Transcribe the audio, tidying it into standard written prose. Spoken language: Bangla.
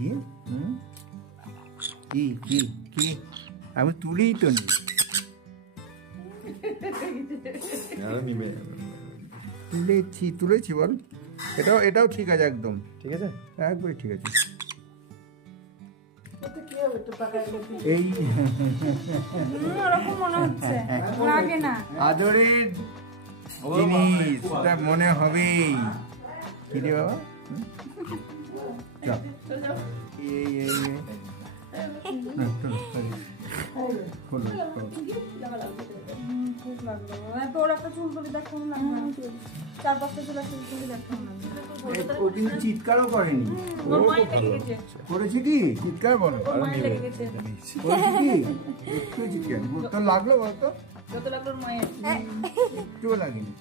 কি কি কি কি আমি তুলিই তো নি তুলেছি বল। এটাও ঠিক আছে, একদম ঠিক আছে, একবারই ঠিক আছে। এই আদরের জিনিস মনে হবেই। কি রে বাবা, চিৎকারও করেনি, করেছে কি চিৎকার বলো, তোর লাগলো বলতো, লাগেনি।